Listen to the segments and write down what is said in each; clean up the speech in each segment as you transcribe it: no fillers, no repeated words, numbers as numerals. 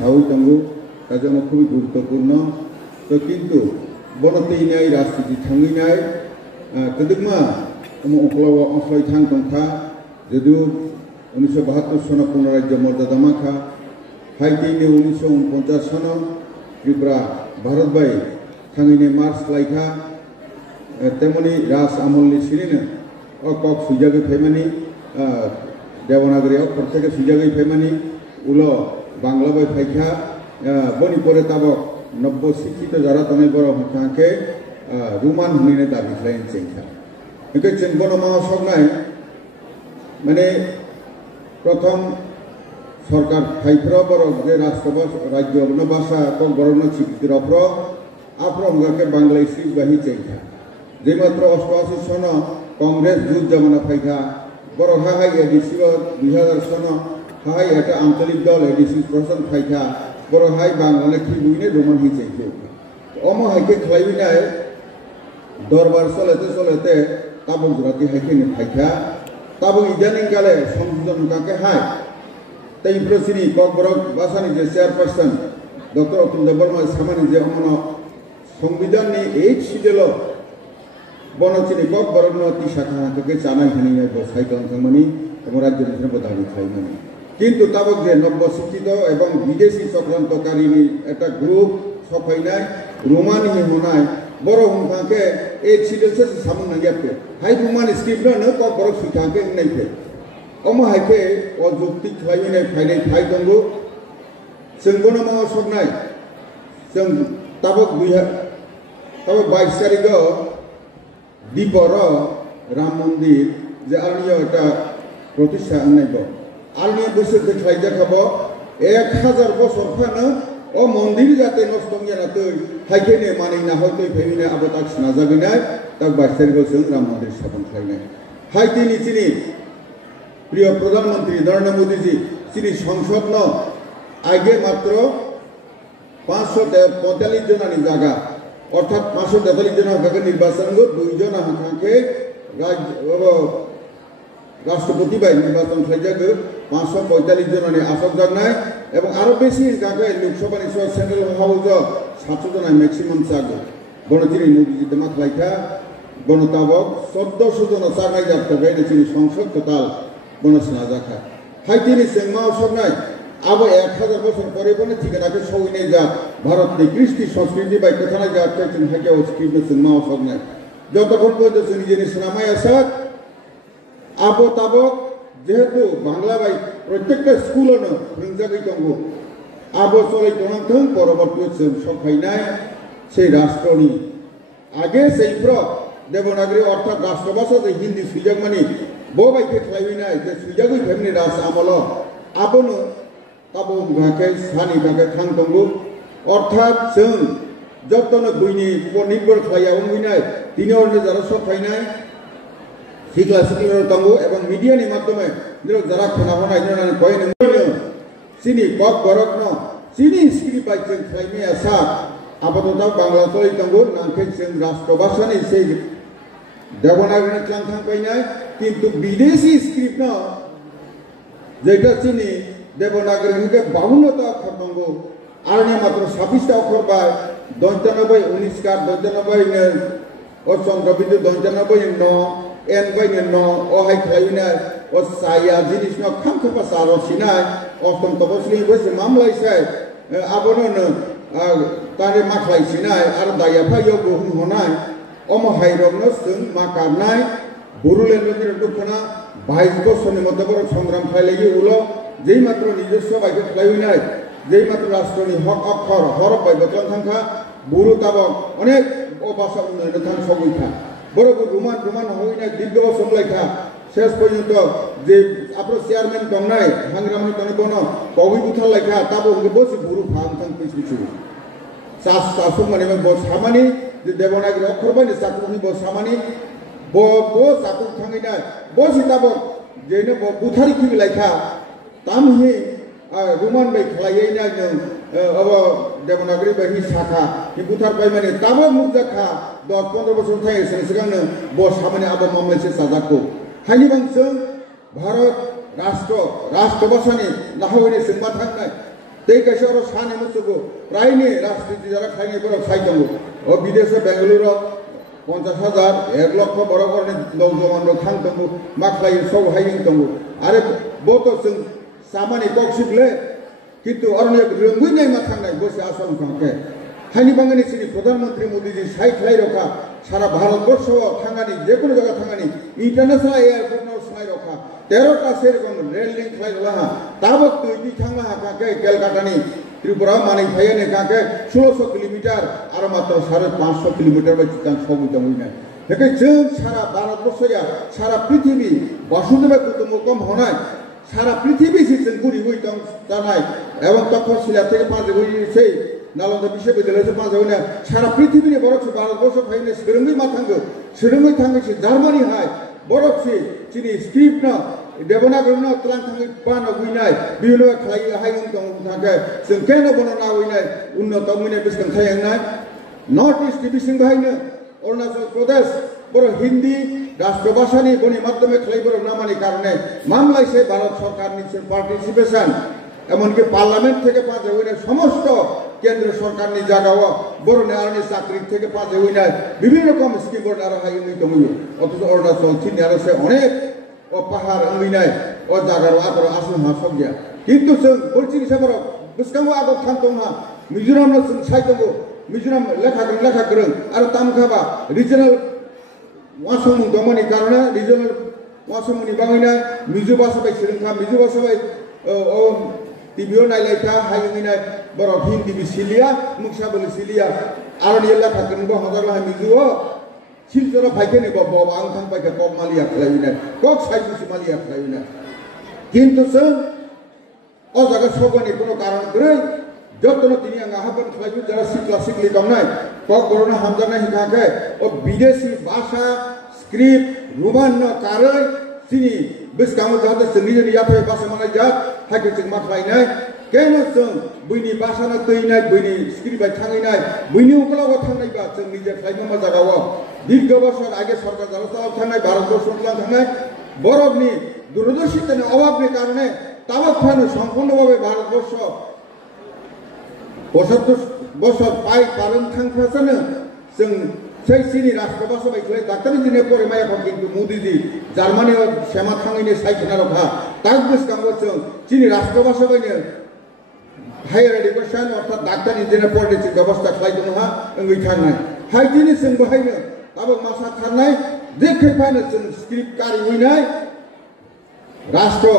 সাহই তঙ্গু তার জন্য খুবই গুরুত্বপূর্ণ তো কিন্তু বনতেইনাই রাজনীতি থাङैनाय কদুকমা অখলাই থাং তংখা যদিও 1972 সনে পূর্ণ রাজ্য মর্যাদা মাখা হাইতেইনে 1949 সনে ত্রিপুরা ভারত বাই থাङैनाय मार्च लाइखा তেমনি রাজ আমলনি সিরিনে কক সুজাগৈ ফেমানি দেবনাগরী অক্ষর থেকে সুজাগৈ ফেমানি উলো বাংলা বাই ফাইখা বনি পরে তাবক নব্য শিক্ষিত যারা তনে বড় হতাকে রুমান হনিনে দাবি খাইন চেংখা একে চেংবন মহাসভায় মানে প্রথম সরকার ফাইফ্র বড় যে রাষ্ট্রভাষা রাজ্য ভাষা কক বড় স্বীকৃতির অপ্র আপ্রঙ্গাকে বাংলা স্ক্রিপ্ট বাহি চেংখা যে মাত্র 88 সন কংগ্রেস যুদ্ধ জামানা ফাইখা বড় হাহাই এডিসি 2000 সন হাহাই একটা আঞ্চলিক দল এডিসি প্রশাসন ফাইখা বড় হাই বাংলা খিবুইনে রোমান হিচেইখে অম হাইকে খাইবিনাय দরবার চলেতে তাবক জুরাতি হাইকে ফাইখা তাবক ইদানিং গালে সংযোজন কাকে হাই তাই প্রসিনি ককবরক বাসানি যে চেয়ারপারসন ডক্টর অতুল দেববর্মা সামানি যে অমন সংবিধাননি 8 সিডেল বনচিনি ককবরক নতি শাখা হাকে চানাই হানিনাय বসাই কাংথামানি এবং রাজ্য নির্বাচন দাবি খাইমানি কিন্তু তাবক যে নব্য শিক্ষিত এবং বিদেশি চক্রান্তকারীনি একটা গ্রুপ সফাইনায় রোমানি হনায় বড় হুমকাকে এই সিডেলসে সামন নাগিয়াপে হাই রোমান স্ক্রিপ্ট ন কক বড় শিখাকে নাইপে অম হাইকে অযৌক্তিক খাইনাय ফাইনাय ফাই দंगु जोंबोन महासभाय जों ताबक 22 तारिखआव दीपर राम मंदिर जे आलनिया এটা প্রতিষ্ঠা নাইব आलनिया बोसोर खाइजाखाब 1000 বছর फानो ओ मंदिर जाते नष्ट जानातै हाइकेने मानिना हयतै फैने आबताक नाजागैनाय ताक 22 तारिखआव जों राम मंदिर स्थापन खालामनाय हाइतिनि चिनि प्रिय प्रधानमंत्री नरेंद्र मोदी जी चिनि संसद न आगे मात्र 545 जनानि जागा अर्थात 543 जना हाके निर्वाचन गो 2 जना हाके राष्ट्रपति बाय निर्वाचन खाइजागो 545 जनानि आसक जानाय এবং আরো বেশি জায়গায় লোকসভা নির্বাচন সেন্ট্রাল হাউস 700 জন ম্যাক্সিমাম চাগো গণতিনি নদী দেমাত লাইখা গণতাবক 1400 জন চাগাই যাতে গাইনে চিনি সংসদ টোটাল গণসনা জাখা হাইতিনি সেংমা অসনায় আবো 1000 বছর পরে বনে ঠিকানাকে সইনে যা ভারতনি কৃষ্টি সংস্কৃতি বাই কথানা যা চিনি হাকে স্ক্রিপ্ট সেংমা অসনায় যতক্ষণ পর্যন্ত নিজের সিনেমায় আসাত আবো তাবক যেহেতু বাংলা বাই প্রত্যেকটা স্কুলনো রংজাগৈ দंग আবো চলাই দনাথং পরবর্তী সফাইনায় সেই রাষ্ট্রনি আগে সেইপ্র দেবনাগরী অর্থাৎ রাষ্ট্রভাষা যে হিন্দি সুযোগমানি ববাইকে খাইনায় যে সুযোগই ফেমনি রাজ আমল আবনো তাবো গাকে সানি গাকে থাং দंग অর্থাৎ जों যতন দুইনি উপর নির্ভর খাইয়া হইনায় তিনি অন্য যারা সফাইনায় শিকলা শিকলার দंग এবং মিডিয়ানি মাধ্যমে যারা খনাবনায় জানানি কয়নে চিনি কক বরকন চিনি স্ক্রিপ্ট বাইকে খাইমে আসা আপাতত বাংলা চলাই দंग নামকে जों রাষ্ট্রভাষানি সেই দেবনাগরী চাংথাং পাইনায় কিন্তু বিদেশি স্ক্রিপ্ট ন যেটা চিনি দেবনাগরী থেকে 52টা অক্ষর দंग আর নে মাত্র 26টা অক্ষর বাই 99 19 কার 99 নে ও চন্দ্রবিন্দু 99 ন एन बायने न अहाय खाइनाय ओ साया जिनिस न खामखा सारो सिनाय अस्तम तपस्लि बसे मामलायसाय आबनो न तारे माखलाय सिनाय आरो दायाफा यो बुहुम होनाय अम हायरनो जों माकारनाय बुरुलेन नदीर दखना 22 बोसोरनि मध्य बर संग्राम खाइलायि उलो जेई मात्र নিজস্ব बायके खाइनाय जेई मात्र राष्ट्रनि हक अक्षर हरफ बाय बतन थांखा बुरु ताबक अनेक अभाषा उन्नयन थां सगैखा বড় রোমান হইনায় দীর্ঘ বছর লেখা শেষ পর্যন্ত যে আপনার চেয়ারম্যান দংনাই হাংরামনি তনে বন কবি বুথা লেখা তাবো বসে বুরু ফাম থাং পিছু চাষু মানে সামানি যে দেবনাগরী অক্ষর বাইনে চাকুনি সামানি চাকু থাঙিনায় বসে তাবো যেন বুথারি কি লেখা তামহি রোমান বাই খালাইনায় अब देवनागरी बायदि शाखा बुथार बाय माने ताबो मुजाखा 10-15 বছর थायो सिगांनो बस सामानि आबाद मावनायसो साजाखौ हानि बांसों भारत राष्ट्रभाषानि नाहावैनो सोंबा थांनाय तै कैसे और साने मुसुको प्रायनि राजनीति जरा खाइने पर साइ दङ ओ विदेश बेंगलुरु 50,000 1 लाख बराबर नौजवान थां दङ माखलाय सौ हाइं दङ आरो बोतो जों सामानि कक्सिबले किन्तु अरने रोंगुइनाय मा थांनाय बोसे आसाम खांके हानि बांगानि सिनि प्रधानमंत्री मोदी जी साइ खाइ रखा सारा भारतवर्ष थांगानि जेकुनु जायगा थांगानि इंटरनेशनल एयरपोर्ट न साइ रखा 13टा सेरकम रेल लिंक खाइ रहा ताबक तुइ थांगा हाकाके कलकातानि त्रिपुरा माने फायने काके 1600 किलोमीटर आरो मात्र 550 किलोमीटर बाय चितां सबु दंगैना हेके जों सारा भारतवर्षया सारा पृथ्वी वसुदेव कुटुम्बकम होनाय सारा पृथ्वी से जों गुरि हुइ दं जानाय एवं तक्षशिला থেকে पाजे हुइ छै नालंदा विश्वविद्यालय से पाजे हुइ सारा पृथ्वी बरफ से भारतवर्ष फायने सोरंगै मा थांगो सोरंगै थांगै से जर्मनी हाय बरफ से चिनि स्क्रिप्ट न देवनागरी न तलां थांगै बाना हुइनाय बिनो खाइ हायं दं थांगे जों केनो बनना हुइनाय उन्नत मुने बिसं थायंनाय नॉर्थ ईस्ट बिसिं बाहायनो अरुणाचल प्रदेश बर हिंदी राष्ट्रभाषानि बनि माध्यमे खालायबर नामानि कारणे मामलायसे भारत सरकारनि पार्टिसिपेशन एमनकि पार्लामेंट থেকে পাজে হইনাय समस्त केंद्र सरकारनि जागाव बरनि आरनि चाकरि থেকে पाजे हইनाय বিভিন্ন রকম স্কিম बर आरो हायनि दङ अथच अरुणाचल चिनि आरो से अनेक पाहाड़ हइनाय अ जागार आगर आसम हासब गया किन्तु जों बलचिनि साबर बिसकांगो आगर थांतोंहा मिजोराम जों साइदंगो मिजोराम लेखा गोरों आरो तामखाबा रिजनल वासमु दमनि कारणे रिजनल वासमुनि बाङैना मिजो भाषाबाय सोलोंखा मिजो भाषाबाय टिभियाव नायलायखा हायैना बर हिंदी बिसिलिया मुक्साबलि सिलिया आरो लेखा गोरोंबो हजारला मिजो सिलचर फाइकेनि बाबा आं थांबायखा कक मालिया खालायना कक साइबुसि मालिया खालायना किन्तु जों अ जागा सगनि कोनो कारण गरै जतन दिनि आं हाबन खालायबो जरा सिक्ला सिक्लि दंनाय कक बरना हामजानाय हिखाके अ विदेशी भाषा स्क्रिप्ट रुमान न कारै सिनि बिसकामो जाते जोंनि जोंनि याथाय भाषा मानाय जा हायके जों मा खालायनाय केनो जों बैनि भाषाना दैनाय बैनि स्क्रिप्टआय थाङैनाय बैनि उगलाव थांनायबा जों निजे खालायनो मा जागाव दीर्घ बছর आगे सरकार जलसाव थांनाय भारतवर्ष थांनाय बरफनि दूरदर्शितानि अभाबनि कारणे ताबक फानो सम्पूर्णभावे भारतवर्ष 75 বছর पाइ पारन थांखासानो जों सैसिनि राष्ट्रभाषा बायख्लाय डाक्टर इन्जिनियार फरायमाया किन्तु मोदी जी जार्मानियाव सेमा थाङैनो सायखना रखा ताक बिसकांगो जों चिनि राष्ट्रभाषा बायनो हायर एडुकेशन अर्थात डाक्टर इन्जिनियार फरायनायनि व्यवस्था खालायदोंहा ओंगै थांनाय हायदिनि जों बाहायनो ताबक मासा थानाय देखै फानो जों स्क्रिप्ट कारि हइनाय राष्ट्र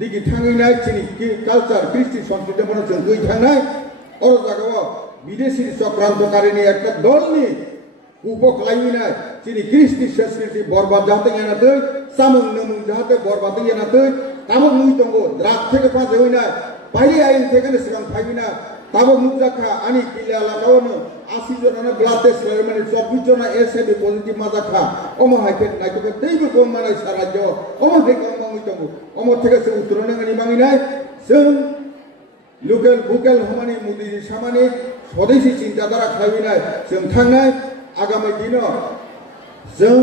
दिगि थाङैनाय चिनि कालचार कृष्टि संस्कृति बन जों गै थांनाय और जागाव विदेशी चक्रान्तकारिनि একটা दलनि उपख्लायनाय चिनि कृष्टि संस्कृति बरबाद जाते यानादै सामुं नमुं जाते बरबाद यानादै ताबक मुइ दंगो द्राग থেকে पाजे हइनाय बायदि आइन থেকে सिगां फायबिना ताबक मुजाखा आनि किला लागावनो 80 जनानो ब्लाड टेस्ट खालामनानै 24 जना एसआईबी पजिटिभ माजाखा अम हाइके नायखौ दैबो गम मानाय साराज्य अम हेक मावै दंगो अम থেকে जों उत्तर नांगनि मांगिनाय जों लोकेल भुकेल हमानि मोदी सामानि स्वदेशी चिन्ताधारा खालामनाय जों थांनाय आगामी दिनाव जों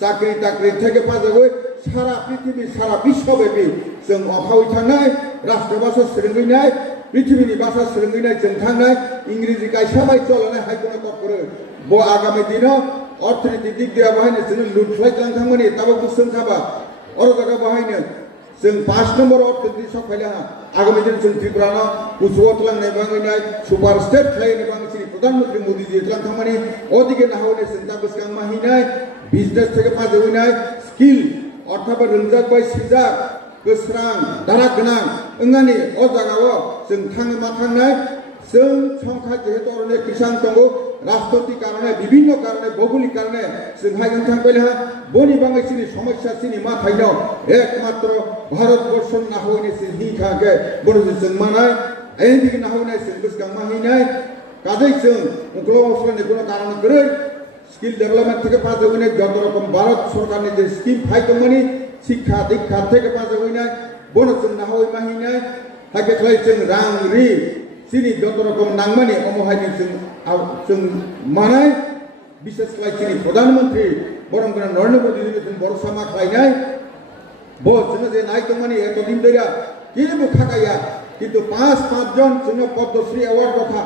चाकरि टाकरि থেকে पाजाबै सारा पृथ्वी सारा विश्वव्यापी जों अखावै थांनाय राष्ट्रभाषा सोलोंनाय पृथ्वीनि भाषा सोलोंनाय जों थांनाय इंग्रेजी गायसाबाय चलनाय हायखौनो ककरो ब आगामी दिनाव अर्थनीति दिग दिया बाहायनो जों लुटलायलां थांमानि ताबक बुसंखाबा अर जागा बाहायनो जों 5 नम्बर अर्थनीति सफायला आगामी दिन जों त्रिपुरानो कुचुवतलांनाय बाङैनाय सुपार स्टेट खालायनो बांसिन प्रधानमंत्री मोदी जी तलां थांमानि अदिगे नाहावने जों दा बिसकां माहिनाय बिजनेस থেকে पाजे हइनाय स्किल अर्थात रोंजाक बाय सिजा गोस्रां दारा गोनां ओंगानि अ जागाव जों थाङो मा थांनाय जों संख्या जेहेतु अरने किसान दंगो राजनीतिक कारणे विभिन्न कारणे भौगोलिक कारणे जों हायन थांबायहा बनि बाङैसिनि समस्या सिनि मा थाइनो एकमात्र भारतवर्ष नाहवने सिनि खागे बनो जों मानाय आइनदिक नाहवनाय जों बिसकां माहिनाय कादै जों उग्लाव असलानि कोनो कारण गरै स्किल डेभलपमेंट থেকে पाजे हइनाय যত রকম भारत सरकारनि जे स्किम फायदोंमानि शिक्षा दीक्षा থেকে पाजे हइनाय बनो जों नाहवै माहिनाय हाके खालाय जों रां रि सिनि যত রকম नांमानि अमहायनि जों मानाय विशेष खालाय चिनि प्रधानमंत्री बरमगोना नरेंद्र मोदी जी जों भरोसा मा खालायनाय ब जों जे नायदोंमानि एत दिन दैया केबो खागाया কিন্তু পাঁচজন जोंनो पद्मश्री अवार्ड रखा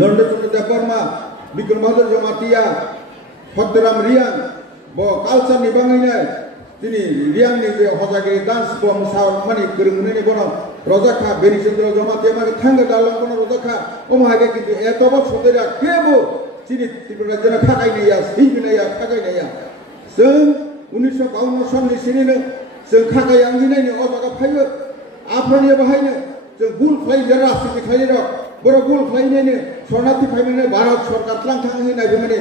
नरेंद्र देव बर्मा विक्रम बहादुर जमातिया सत्यराम रियां बो कालचार निबाङैनो दिनै रियांनि जे हजागिरि डान्स बम सावमानि गोरोंमोननि बन रजाखा बेनिचन्द्र जमातिया माने थांगो दालं बन रजाखा अमाहागे किन्तु एतबो सदेरा केबो दिनै त्रिपुरा राज्योनि थाखायनाया सिबिनाया थाखायनाया जों 1952 सननि सिनिनो जों थाखायांगिनायनि अजागा फायो आफानि बाहायनो जों गुल खालायनो राष्ट्रपति खालायनो बर' गुल खालायनो शरणार्थी फायनो भारत सरकार ख्लांथां होनाय माने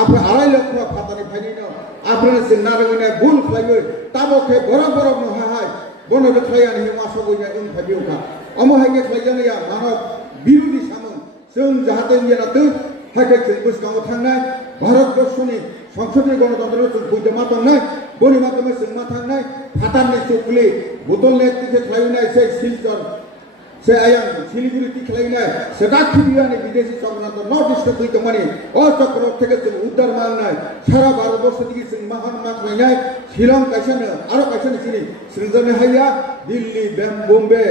आपने आराय लक्ष फातानि फायनो आपने जों नारगैनाय गुल खालायो ताबोखे बर' नहाय बन खालायानि मासगैनाय उन फायबिउखा अमहायगे खालायनाया मानव बिरोधी सामोन जों जाहाथे जेनातो हायके जों बुसगाङाव थांनाय भारतबर्षनि संसदनि गणतन्त्र जों फैदोमा थांनाय बनि मातमे जों मा थांनाय फाताननि चौकुलि बुतलने टिके खालायनाय से सिलचर से आयां सिलिगुरि टिके खालायनाय से दाखिबियानि विदेशी संग्राम नॉर्थ ईस्ट फैदों माने अ चक्र থেকে जों उद्धार माननाय सारा भारतबर्ष दिगे जों महान मा खालायनाय शिलं कायसानो आरो कायसानो सिनि स्रिंजने हाया दिल्ली बम्बे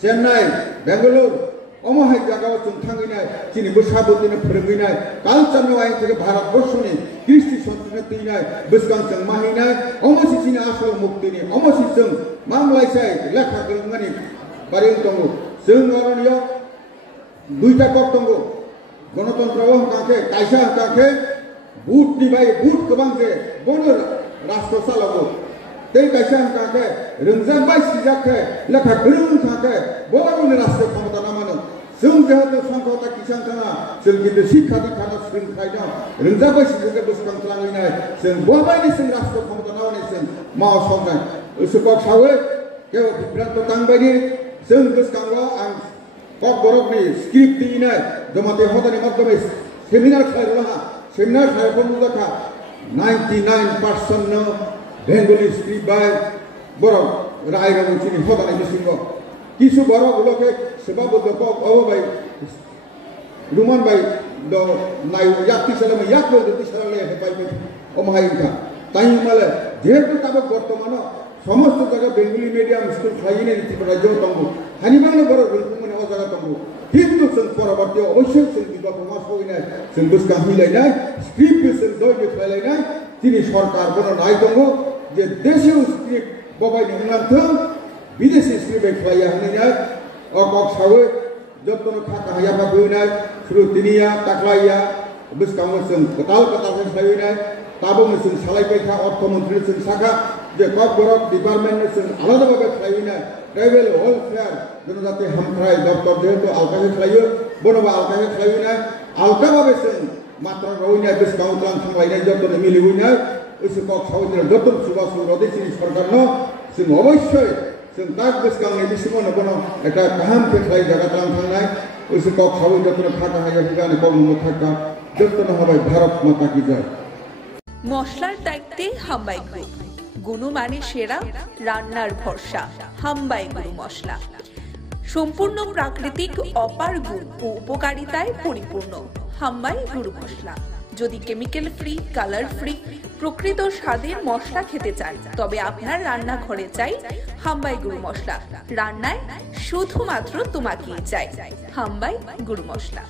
चेन्नाई बेंगलुरु अमहाय जागाव जों थांगैनाय दिनैबो साबोदिनो फोरोंगैनाय कालचार नवाय থেকে भारतबर्षनि कृष्टि संस्कृति तैनाय बुसगां जों माहैनाय अमसिसिनि आसल मुक्तिनि अमसि जों मामलायसाय लेखा गोरोंमानि बारिं दङ जों अरनियाव दुइटा कप दङ गणतन्त्रआव हांखाखे कायसा हांखाखे बुटनि बाय बुट गोबां जे बनो राष्ट्र सालावो ते कायसा हांखाखे रोंजाबाय सिजाखे लेखा गोरों हांखाखे बलावनि राष्ट्र क्षमता नामानो जों जेहेतु संखता किसान थाङा जों किन्तु शिक्षा दीक्षानो सोलोंथाइनो रोंजाबाय सिजाखे बुसगां खालामहैनाय जों बहाबायनि जों राष्ट्र क्षमता नामानि जों मावसंनाय उसुकक सावो केव बिभ्रान्त तांबायनि जों बुसगाङाव आं कक बरफनि स्क्रिप्ट दिनाय जमाते हदानि माध्यमे सेमिनार खालायलाहा सेमिनार खालायफोरनो जाखा 99% नो बेंगली स्क्रिप्ट बाय बरफ रायगावनि हदानि बिसिङाव किसु बरफगुलोके सभाबद्ध कक अबाय रुमान बाय द नाय याक्ति सालाम याक्लो दति सालाले हेपायबे अमहायिका ताइमाले जेहेतु ताबो बर्तमानो समस्त जगह बेंगली मीडियम स्कूल खालायनाय त्रिपुरा राज्योआव दङ हानिबांनो बर' रोंगौमानि अजागा दङ किन्तु जों परबर्तियाव अवश्य जों बिबारखौ मा सहायनाय जों बुसगां मिलायनाय स्क्रिप्ट जों दयनो खालायनाय दिनै सरकार बर' नाय दङ जे देशीय स्क्रिप्ट बबायनो होनांथों विदेशी स्क्रिप्ट खालाया होनाय अकक सावो जतन थाखा हायाबा होनाय श्रुतिनिया ताख्लाया बुसगाङाव जों कताल खालायनाय ताबोनो जों सालायबाय था अर्थमन्त्री जों साखा जे कक बरफ डिपार्टमेन्टनो जों आलादाभाबे खालायनाय ट्राइबेल वेलफेयार जनजाति हामख्राय दफ्तर जेहेतु आलकाहे खालायो बनबा आलकाहे खालायनाय आलकाभाबे जों मात्र रवैनाय बुसगाङाव थांलायनाय जतन मिलिहैनाय उसुकक सावदिनो जतन सुबास रदेसिनि सरकारनो जों अवश्य जों ताक बुसगांनि बिसिङावनो बन একটা गाहाम फेख्लाय जागा थांनाय उसुकक सावै जतन थाखा हाया हिगाने कलमनो थाखा जतन हबाय भारत माता की जय মশলার দায়িত্বে হাম্বাই গ্রুপ গুণমানে সেরা রান্নার ভরসা হাম্বাই গুরু মশলা সম্পূর্ণ প্রাকৃতিক অপার গুণ ও উপকারিতায় পরিপূর্ণ হাম্বাই গুরু মশলা যদি কেমিক্যাল ফ্রি কালার ফ্রি প্রকৃত স্বাদের মশলা খেতে চান তবে আপনার রান্নাঘরে চাই হাম্বাই গুরু মশলা রান্নায় শুধুমাত্র তোমাকেই চাই হাম্বাই গুরু মশলা।